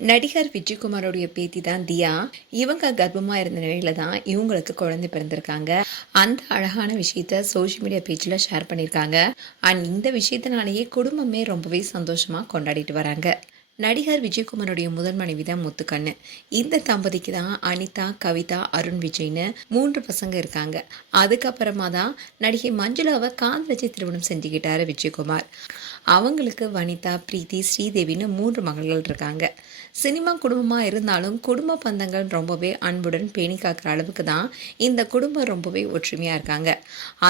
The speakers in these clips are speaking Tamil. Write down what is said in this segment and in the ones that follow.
நடிகர் விஜயகுமாரோடைய பேத்தி தான் தியா. இவங்க கர்ப்பமா இருந்த நிலையில தான் இவங்களுக்கு குழந்தை பிறந்திருக்காங்க. அந்த அழகான விஷயத்த சோஷியல் மீடியா பேஜ்ல ஷேர் பண்ணியிருக்காங்க. அண்ட் இந்த விஷயத்தினாலேயே குடும்பமே ரொம்பவே சந்தோஷமா கொண்டாடிட்டு வராங்க. நடிகர் விஜயகுமாரோடைய முதல் மனைவி தான் முத்துக்கண்ணு. இந்த தம்பதிக்கு தான் அனிதா, கவிதா, அருண் விஜய்னு 3 பசங்க இருக்காங்க. அதுக்கப்புறமா தான் நடிகை மஞ்சுளாவை காதலிச்சு திருமணம் செஞ்சுக்கிட்டாரு விஜயகுமார். அவங்களுக்கு வனிதா, பிரீத்தி, ஸ்ரீதேவின்னு 3 மகள்கள் இருக்காங்க. சினிமா குடும்பமாக இருந்தாலும் குடும்ப பந்தங்கள் ரொம்பவே அன்புடன் பேணி காக்கிற அளவுக்கு தான் இந்த குடும்பம் ரொம்பவே ஒற்றுமையாக இருக்காங்க.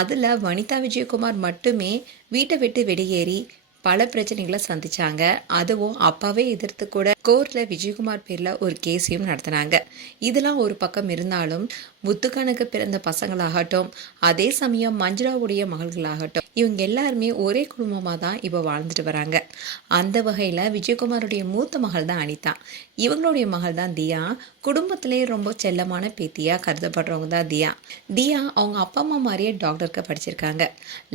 அதில் வனிதா விஜயகுமார் மட்டுமே வீட்டை விட்டு வெளியேறி பல பிரச்சனைகளை சந்திச்சாங்க. அதுவும் அப்பாவே எதிர்த்து கூட கோர்ட்ல விஜயகுமார் பேர்ல ஒரு கேஸையும் நடத்தினாங்க. இதெல்லாம் ஒரு பக்கம் இருந்தாலும் முத்துக்கனுக்கு பிறந்த பசங்களாகட்டும், அதே சமயம் மஞ்சுளாவுடைய மகள்களாகட்டும், இவங்க எல்லாருமே ஒரே குடும்பமாக தான் இப்போ வாழ்ந்துட்டு வராங்க. அந்த வகையில் விஜயகுமாருடைய மூத்த மகள் தான் அனிதா. இவங்களுடைய மகள் தான் தியா. குடும்பத்திலே ரொம்ப செல்லமான பேத்தியாக கருதப்படுறவங்க தான் தியா. தியா அவங்க அப்பா அம்மா மாதிரியே டாக்டருக்கு படிச்சிருக்காங்க.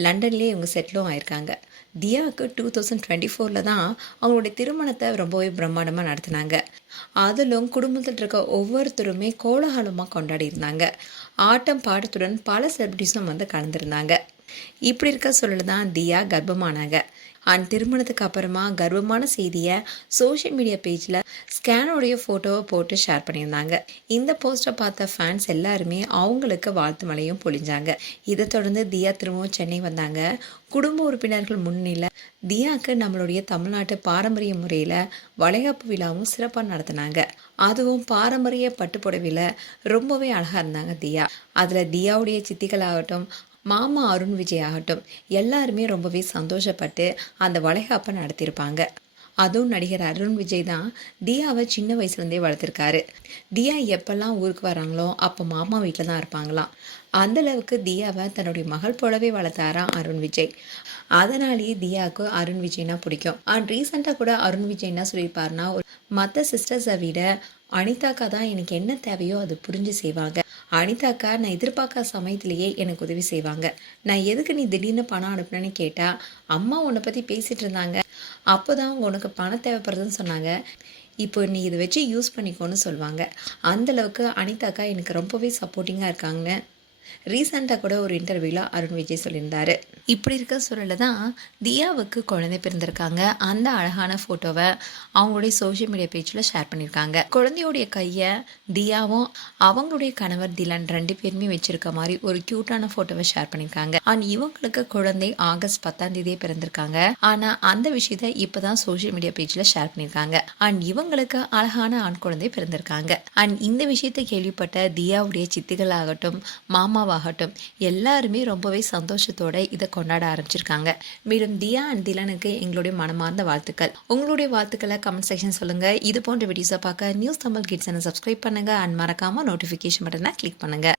லண்டன்லேயே இவங்க செட்டிலும் ஆயிருக்காங்க. தியாவுக்கு 2024 தான் அவங்களுடைய திருமணத்தை ரொம்பவே பிரம்மாண்டமாக நடத்தினாங்க. அதிலும் குடும்பத்தில் இருக்க ஒவ்வொருத்தருமே கோலாகலமாக கொண்டாடி இருந்தாங்க. ஆட்டம் பாடத்துடன் பல செலிபிரிட்டிஸும் வந்து கலந்துருந்தாங்க. இப்படி இருக்க சொல்லல தான் தியா கர்ப்பமானாங்க. திருமணத்துக்கு அப்புறமா கர்ப்பமான செய்தியை சோஷியல் மீடியா பேஜில் ஸ்கேனோடைய ஃபோட்டோவை போட்டு ஷேர் பண்ணியிருந்தாங்க. இந்த போஸ்ட்டை பார்த்த ஃபேன்ஸ் எல்லாருமே அவங்களுக்கு வாழ்த்து மழையும் பொழிஞ்சாங்க. இதை தொடர்ந்து தியா திரும்பவும் சென்னை வந்தாங்க. குடும்ப உறுப்பினர்கள் முன்னிலை தியாவுக்கு நம்மளுடைய தமிழ்நாட்டு பாரம்பரிய முறையில் வளைகாப்பு விழாவும் சிறப்பாக நடத்தினாங்க. அதுவும் பாரம்பரிய பட்டுப்புடவையில் ரொம்பவே அழகாக இருந்தாங்க தியா. அதில் தியாவுடைய சித்திகளாகட்டும், மாமா அருண் விஜய் ஆகட்டும், எல்லாருமே ரொம்பவே சந்தோஷப்பட்டு அந்த வளைகாப்பை நடத்தியிருப்பாங்க. அதுவும் நடிகர் அருண் விஜய் தான் தியாவை சின்ன வயசுலேருந்தே வளர்த்துருக்காரு. தியா எப்பெல்லாம் ஊருக்கு வராங்களோ அப்போ மாமா வீட்டில் தான் இருப்பாங்களாம். அந்தளவுக்கு தியாவை தன்னுடைய மகள் போலவே வளர்த்தாராம் அருண் விஜய். அதனாலேயே தியாவுக்கு அருண் விஜய்னா பிடிக்கும். ரீசெண்டாக கூட அருண் விஜய் என்ன சொல்லியிருப்பாருன்னா, மற்ற சிஸ்டர்ஸை விட அனிதாக்கா தான் எனக்கு என்ன தேவையோ அது புரிஞ்சு செய்வாங்க. அனிதாக்கா நான் எதிர்பார்க்காத சமயத்திலேயே எனக்கு உதவி செய்வாங்க. நான் எதுக்கு நீ திடீர்னு பணம் அனுப்புனேன்னு கேட்டால், அம்மா உன்னை பற்றி பேசிகிட்டு இருந்தாங்க, அப்போ தான் உனக்கு பணம் தேவைப்படுறதுன்னு சொன்னாங்க, இப்போ நீ இதை வச்சு யூஸ் பண்ணிக்கோன்னு சொல்லுவாங்க. அந்தளவுக்கு அனிதாக்கா எனக்கு ரொம்பவே சப்போர்ட்டிங்காக இருக்காங்க. ரீசெண்டாக கூட ஒரு இன்டர்வியூவில் அருண் விஜய் சொல்லியிருந்தாரு. இப்படி இருக்க சூழல தான் தியாவுக்கு குழந்தை பிறந்திருக்காங்க. அந்த அழகான ஃபோட்டோவை அவங்களுடைய சோஷியல் மீடியா பேஜில் ஷேர் பண்ணியிருக்காங்க. குழந்தையோடைய கையை தியாவும் அவங்களுடைய கணவர் திலன் 2 பேருமே வச்சிருக்க மாதிரி ஒரு க்யூட்டான ஃபோட்டோவை ஷேர் பண்ணியிருக்காங்க. இவங்களுக்கு குழந்தை ஆகஸ்ட் 10 பிறந்திருக்காங்க. ஆனால் அந்த விஷயத்த இப்போ தான் சோஷியல் மீடியா பேஜில் ஷேர் பண்ணியிருக்காங்க. இவங்களுக்கு அழகான ஆண் குழந்தை பிறந்திருக்காங்க. இந்த விஷயத்தை கேள்விப்பட்ட தியாவுடைய சித்திகள் ஆகட்டும், மாமாவாகட்டும், எல்லாருமே ரொம்பவே சந்தோஷத்தோட இதை கொண்டாட ஆரம்பிச்சிருக்காங்க. மேலும் தியா அண்ட் திலனுக்கு எங்களுடைய மனமார்ந்த வாழ்த்துக்கள். உங்களுடைய வாழ்த்துக்களை கமெண்ட் செக்ஷன் சொல்லுங்க. இது போன்ற வீடியோஸை பார்க்க நியூஸ் தமிழ் கிட்ஸ் சப்ஸ்கிரைப் பண்ணுங்க. மறக்காம நோட்டிஃபிகேஷன் பட்டனை கிளிக் பண்ணுங்க.